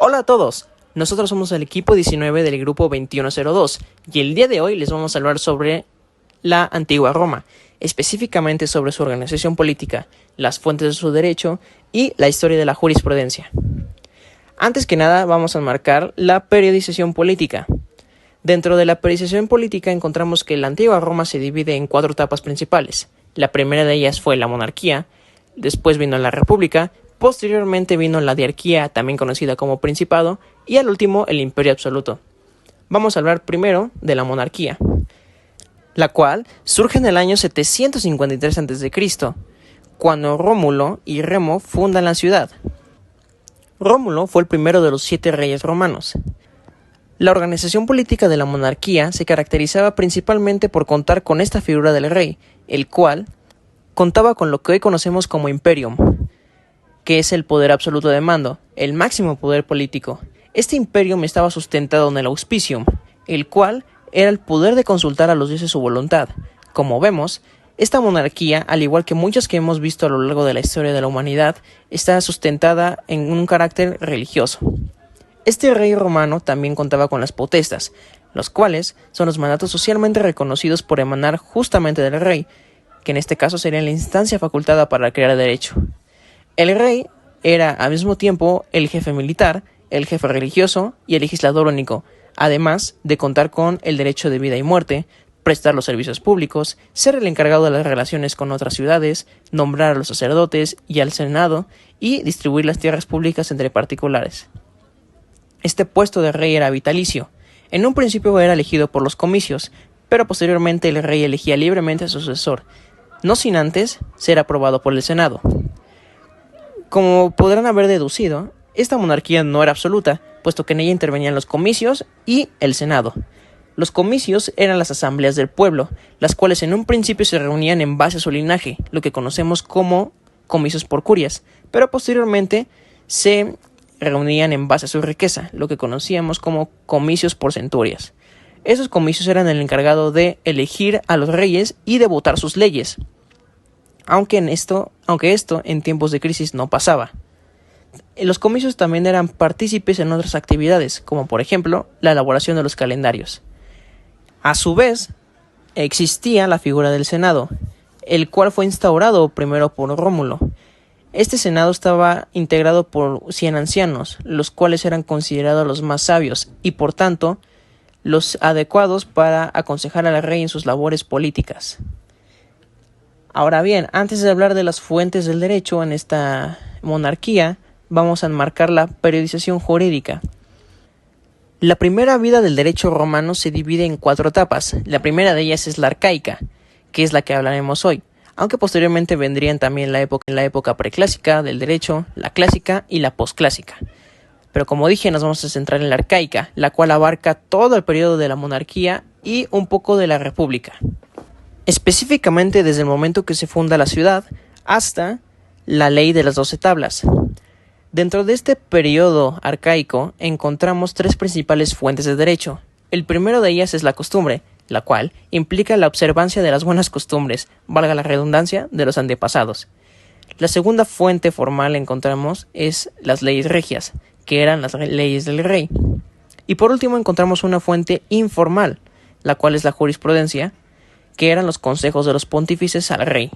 Hola a todos, nosotros somos el equipo 19 del grupo 2102 y el día de hoy les vamos a hablar sobre la antigua Roma, específicamente sobre su organización política, las fuentes de su derecho y la historia de la jurisprudencia. Antes que nada vamos a marcar la periodización política. Dentro de la periodización política encontramos que la antigua Roma se divide en 4 etapas principales. La primera de ellas fue la monarquía, después vino la república, posteriormente vino la diarquía, también conocida como principado, y al último el imperio absoluto. Vamos a hablar primero de la monarquía, la cual surge en el año 753 a.C., cuando Rómulo y Remo fundan la ciudad. Rómulo fue el primero de los 7 reyes romanos. La organización política de la monarquía se caracterizaba principalmente por contar con esta figura del rey, el cual contaba con lo que hoy conocemos como imperium, que es el poder absoluto de mando, el máximo poder político. Este imperium estaba sustentado en el auspicium, el cual era el poder de consultar a los dioses su voluntad. Como vemos, esta monarquía, al igual que muchas que hemos visto a lo largo de la historia de la humanidad, está sustentada en un carácter religioso. Este rey romano también contaba con las potestas, los cuales son los mandatos socialmente reconocidos por emanar justamente del rey, que en este caso sería la instancia facultada para crear derecho. El rey era al mismo tiempo el jefe militar, el jefe religioso y el legislador único, además de contar con el derecho de vida y muerte, prestar los servicios públicos, ser el encargado de las relaciones con otras ciudades, nombrar a los sacerdotes y al senado y distribuir las tierras públicas entre particulares. Este puesto de rey era vitalicio. En un principio era elegido por los comicios, pero posteriormente el rey elegía libremente a su sucesor, no sin antes ser aprobado por el Senado. Como podrán haber deducido, esta monarquía no era absoluta, puesto que en ella intervenían los comicios y el Senado. Los comicios eran las asambleas del pueblo, las cuales en un principio se reunían en base a su linaje, lo que conocemos como comicios por curias, pero posteriormente se reunían en base a su riqueza, lo que conocíamos como comicios por centurias. Esos comicios eran el encargado de elegir a los reyes y de votar sus leyes, aunque esto en tiempos de crisis no pasaba. Los comicios también eran partícipes en otras actividades, como por ejemplo la elaboración de los calendarios. A su vez, existía la figura del Senado, el cual fue instaurado primero por Rómulo. Este senado estaba integrado por 100 ancianos, los cuales eran considerados los más sabios y por tanto los adecuados para aconsejar al rey en sus labores políticas. Ahora bien, antes de hablar de las fuentes del derecho en esta monarquía, vamos a enmarcar la periodización jurídica. La primera vida del derecho romano se divide en 4 etapas. La primera de ellas es la arcaica, que es la que hablaremos hoy, aunque posteriormente vendrían también la época preclásica del derecho, la clásica y la posclásica. Pero como dije, nos vamos a centrar en la arcaica, la cual abarca todo el periodo de la monarquía y un poco de la república. Específicamente desde el momento que se funda la ciudad hasta la ley de las 12 tablas. Dentro de este periodo arcaico encontramos 3 principales fuentes de derecho. El primero de ellas es la costumbre, la cual implica la observancia de las buenas costumbres, valga la redundancia, de los antepasados. La segunda fuente formal encontramos es las leyes regias, que eran las leyes del rey. Y por último encontramos una fuente informal, la cual es la jurisprudencia, que eran los consejos de los pontífices al rey.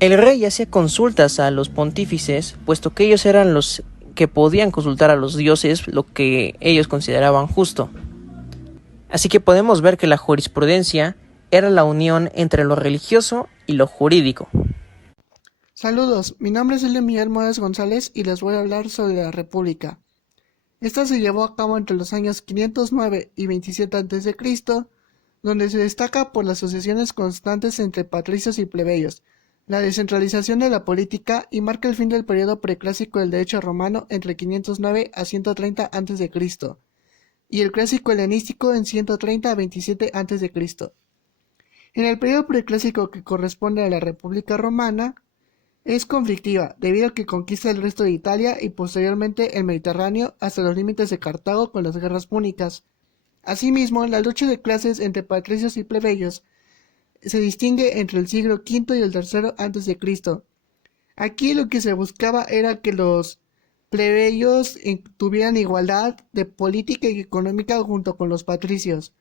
El rey hacía consultas a los pontífices, puesto que ellos eran los que podían consultar a los dioses lo que ellos consideraban justo. Así que podemos ver que la jurisprudencia era la unión entre lo religioso y lo jurídico. Saludos, mi nombre es Elio Miguel Morales González y les voy a hablar sobre la República. Esta se llevó a cabo entre los años 509 y 27 a.C., donde se destaca por las sucesiones constantes entre patricios y plebeyos, la descentralización de la política y marca el fin del periodo preclásico del derecho romano entre 509 a 130 a.C. y el clásico helenístico en 130 a 27 a.C. En el periodo preclásico que corresponde a la República Romana, es conflictiva, debido a que conquista el resto de Italia y posteriormente el Mediterráneo hasta los límites de Cartago con las guerras púnicas. Asimismo, la lucha de clases entre patricios y plebeyos se distingue entre el siglo V y el III a.C. Aquí lo que se buscaba era que los plebeyos tuvieran igualdad de política y económica junto con los patricios,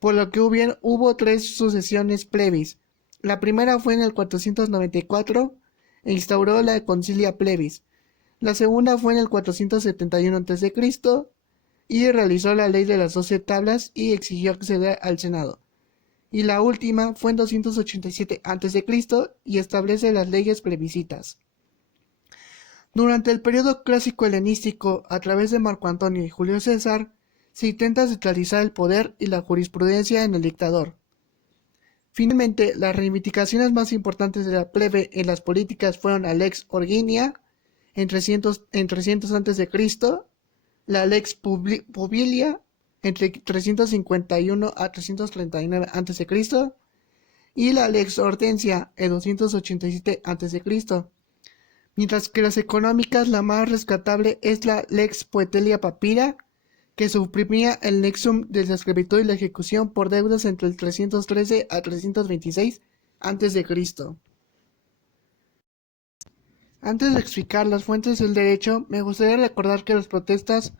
por lo que hubo tres sucesiones plebis. La primera fue en el 494 e instauró la Concilia Plebis. La segunda fue en el 471 a.C. y realizó la ley de las 12 tablas y exigió acceder al Senado. Y la última fue en 287 a.C. y establece las leyes plebiscitas. Durante el periodo clásico helenístico, a través de Marco Antonio y Julio César, se intenta centralizar el poder y la jurisprudencia en el dictador. Finalmente, las reivindicaciones más importantes de la plebe en las políticas fueron la Lex Orginia en 300 a.C., la Lex Publilia entre 351 a 339 a.C. y la Lex Hortensia en 287 a.C. Mientras que las económicas, la más rescatable es la Lex Poetelia Papira, que suprimía el nexum de la esclavitud y la ejecución por deudas entre el 313 a 326 a.C. Antes de explicar las fuentes del derecho, me gustaría recordar que las protestas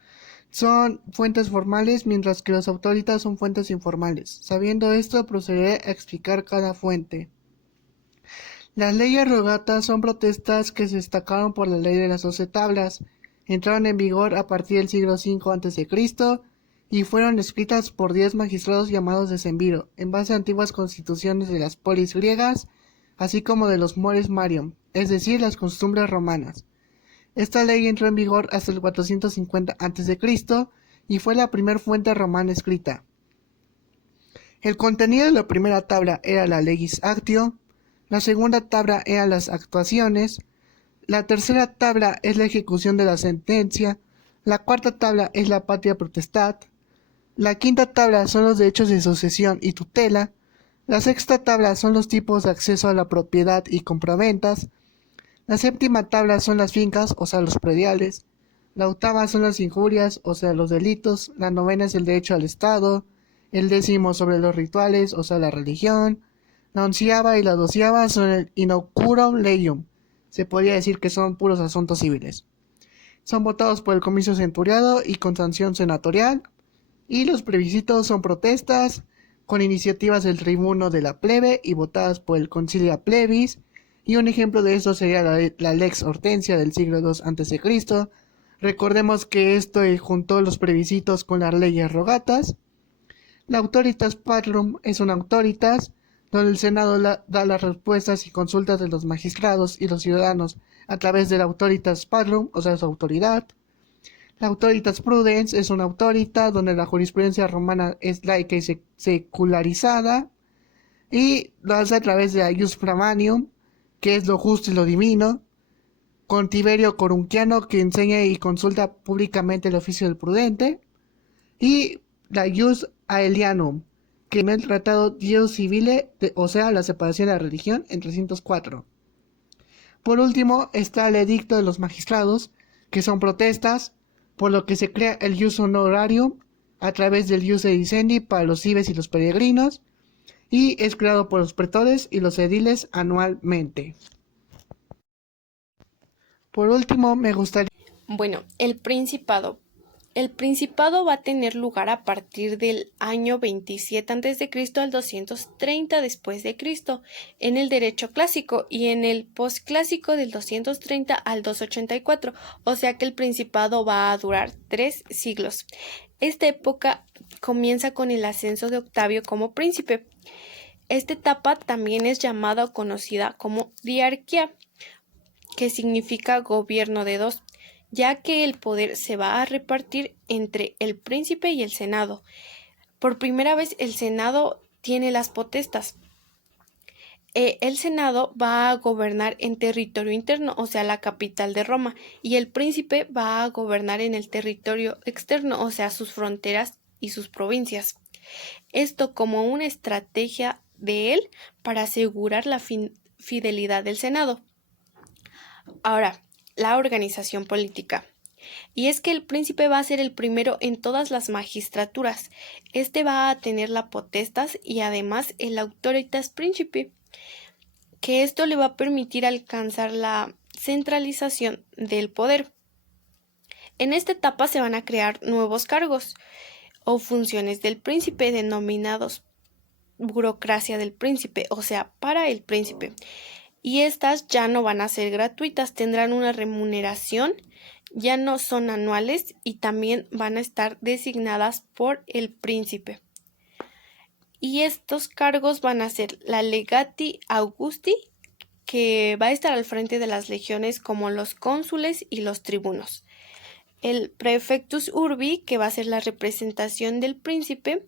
son fuentes formales, mientras que las autoritas son fuentes informales. Sabiendo esto, procederé a explicar cada fuente. Las leyes rogatas son protestas que se destacaron por la ley de las 12 tablas. Entraron en vigor a partir del siglo V a.C. y fueron escritas por 10 magistrados llamados decemviro, en base a antiguas constituciones de las polis griegas, así como de los mores marium, es decir, las costumbres romanas. Esta ley entró en vigor hasta el 450 a.C. y fue la primera fuente romana escrita. El contenido de la primera tabla era la legis actio, la segunda tabla eran las actuaciones, la tercera tabla es la ejecución de la sentencia, la cuarta tabla es la patria potestat, la quinta tabla son los derechos de sucesión y tutela, la sexta tabla son los tipos de acceso a la propiedad y compraventas, la séptima tabla son las fincas, o sea los prediales, la octava son las injurias, o sea los delitos, la novena es el derecho al Estado, el décimo sobre los rituales, o sea la religión, la onceava y la doceava son el inocurum leium, se podría decir que son puros asuntos civiles. Son votados por el comicio centuriado y con sanción senatorial, y los plebiscitos son protestas con iniciativas del tribuno de la plebe y votadas por el Concilia Plebis, y un ejemplo de esto sería la Lex Hortensia del siglo II a.C. Recordemos que esto juntó los plebiscitos con las leyes rogatas. La Autoritas Patrum es una autoritas donde el Senado da las respuestas y consultas de los magistrados y los ciudadanos a través de la Autoritas Patrum, o sea, su autoridad. La Autoritas Prudens es una autorita donde la jurisprudencia romana es laica y secularizada, y lo hace a través de la Ius Flamanium, que es lo justo y lo divino, con Tiberio Corunciano, que enseña y consulta públicamente el oficio del prudente, y la Ius Aelianum, que es el tratado Dios Civile, o sea, la separación de la religión, en 304. Por último está el edicto de los magistrados, que son protestas, por lo que se crea el Ius Honorarium a través del Ius Edicendi para los cibes y los peregrinos, y es creado por los pretores y los ediles anualmente. Por último, me gustaría... Bueno, el Principado. El Principado va a tener lugar a partir del año 27 a.C. al 230 después de Cristo en el derecho clásico y en el posclásico del 230 al 284, o sea que el Principado va a durar 3 siglos. Esta época comienza con el ascenso de Octavio como príncipe. Esta etapa también es llamada o conocida como diarquía, que significa gobierno de dos, ya que el poder se va a repartir entre el príncipe y el Senado. Por primera vez el Senado tiene las potestas. El Senado va a gobernar en territorio interno, o sea, la capital de Roma, y el príncipe va a gobernar en el territorio externo, o sea, sus fronteras y sus provincias. Esto como una estrategia de él para asegurar la fidelidad del Senado. Ahora, la organización política. Y es que el príncipe va a ser el primero en todas las magistraturas. Este va a tener la potestas y además el autoritas principi, que esto le va a permitir alcanzar la centralización del poder. En esta etapa se van a crear nuevos cargos o funciones del príncipe denominados burocracia del príncipe, o sea, para el príncipe. Y estas ya no van a ser gratuitas, tendrán una remuneración, ya no son anuales y también van a estar designadas por el príncipe. Y estos cargos van a ser la legati Augusti, que va a estar al frente de las legiones como los cónsules y los tribunos. El praefectus urbi, que va a ser la representación del príncipe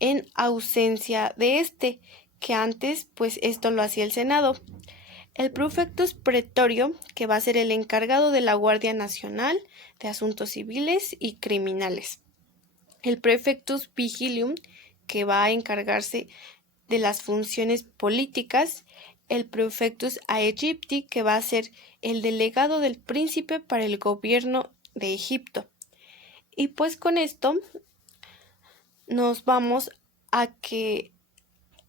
en ausencia de este, que antes pues esto lo hacía el Senado. El prefectus pretorio, que va a ser el encargado de la Guardia Nacional de Asuntos Civiles y Criminales. El prefectus vigilium, que va a encargarse de las funciones políticas. El prefectus aegypti, que va a ser el delegado del príncipe para el gobierno de Egipto. Y pues con esto nos vamos a que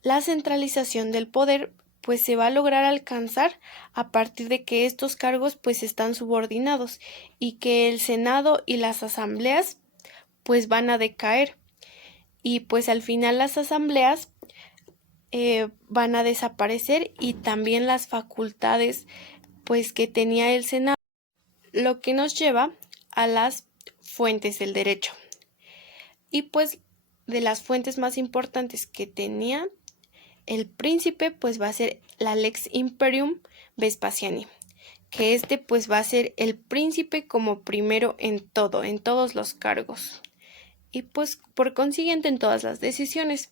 la centralización del poder pues se va a lograr alcanzar a partir de que estos cargos pues están subordinados y que el Senado y las asambleas pues van a decaer y pues al final las asambleas van a desaparecer y también las facultades pues que tenía el Senado, lo que nos lleva a las fuentes del derecho. Y pues de las fuentes más importantes que tenía el príncipe pues va a ser la Lex Imperium Vespasiani, que pues va a ser el príncipe como primero en todo, en todos los cargos y pues por consiguiente en todas las decisiones.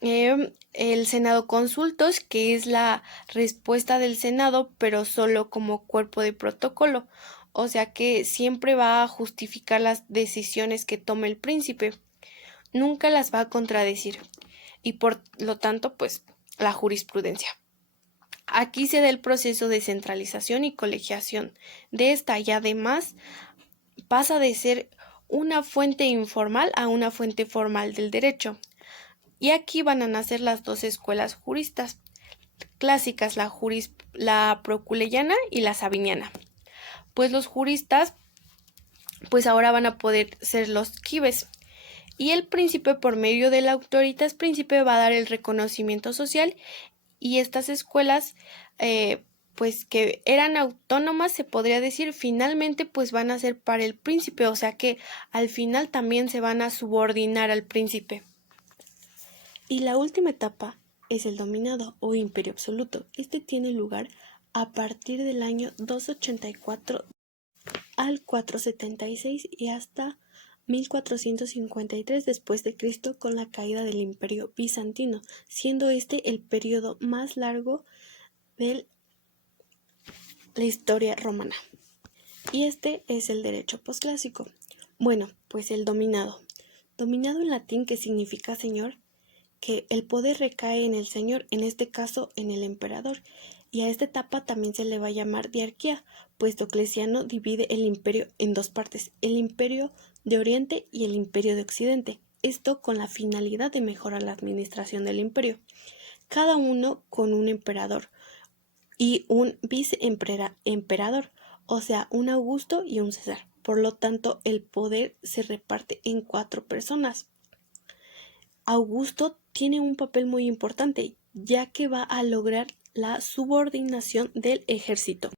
El Senado Consultos, que es la respuesta del Senado, pero solo como cuerpo de protocolo, o sea que siempre va a justificar las decisiones que tome el príncipe, nunca las va a contradecir y por lo tanto pues la jurisprudencia. Aquí se da el proceso de centralización y colegiación de esta y además pasa de ser una fuente informal a una fuente formal del derecho. Y aquí van a nacer las dos escuelas juristas clásicas, la proculeyana y la sabiniana. Pues los juristas pues ahora van a poder ser los quibes. Y el príncipe, por medio del autoritas príncipe, va a dar el reconocimiento social y estas escuelas, pues que eran autónomas, se podría decir, finalmente pues van a ser para el príncipe, o sea que al final también se van a subordinar al príncipe. Y la última etapa es el dominado o imperio absoluto. Este tiene lugar a partir del año 284 al 476 y hasta 1453 después de Cristo con la caída del Imperio Bizantino, siendo este el periodo más largo de la historia romana. Y este es el derecho posclásico. Bueno, pues el dominado. Dominado en latín, que significa señor, que el poder recae en el señor, en este caso en el emperador. Y a esta etapa también se le va a llamar diarquía, pues Diocleciano divide el imperio en dos partes, el imperio de Oriente y el imperio de Occidente, esto con la finalidad de mejorar la administración del imperio, cada uno con un emperador y un viceemperador, o sea, un Augusto y un César. Por lo tanto, el poder se reparte en 4 personas. Augusto tiene un papel muy importante, ya que va a lograr la subordinación del ejército.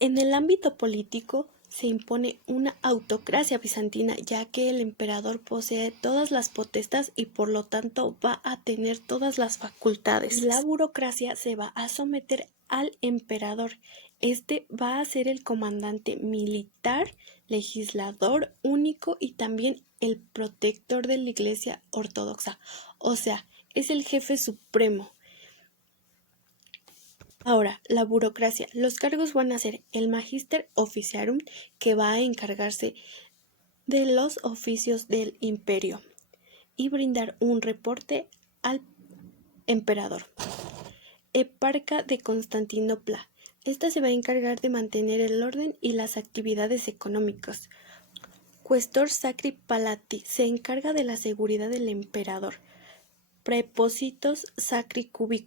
En el ámbito político se impone una autocracia bizantina, ya que el emperador posee todas las potestades y por lo tanto va a tener todas las facultades. La burocracia se va a someter al emperador. Este va a ser el comandante militar, legislador único y también el protector de la Iglesia Ortodoxa, o sea, es el jefe supremo. Ahora, la burocracia. Los cargos van a ser el Magister Officiarum, que va a encargarse de los oficios del imperio y brindar un reporte al emperador. Eparca de Constantinopla. Esta se va a encargar de mantener el orden y las actividades económicas. Questor Sacri Palati se encarga de la seguridad del emperador. Praepositos Sacri Cubiculi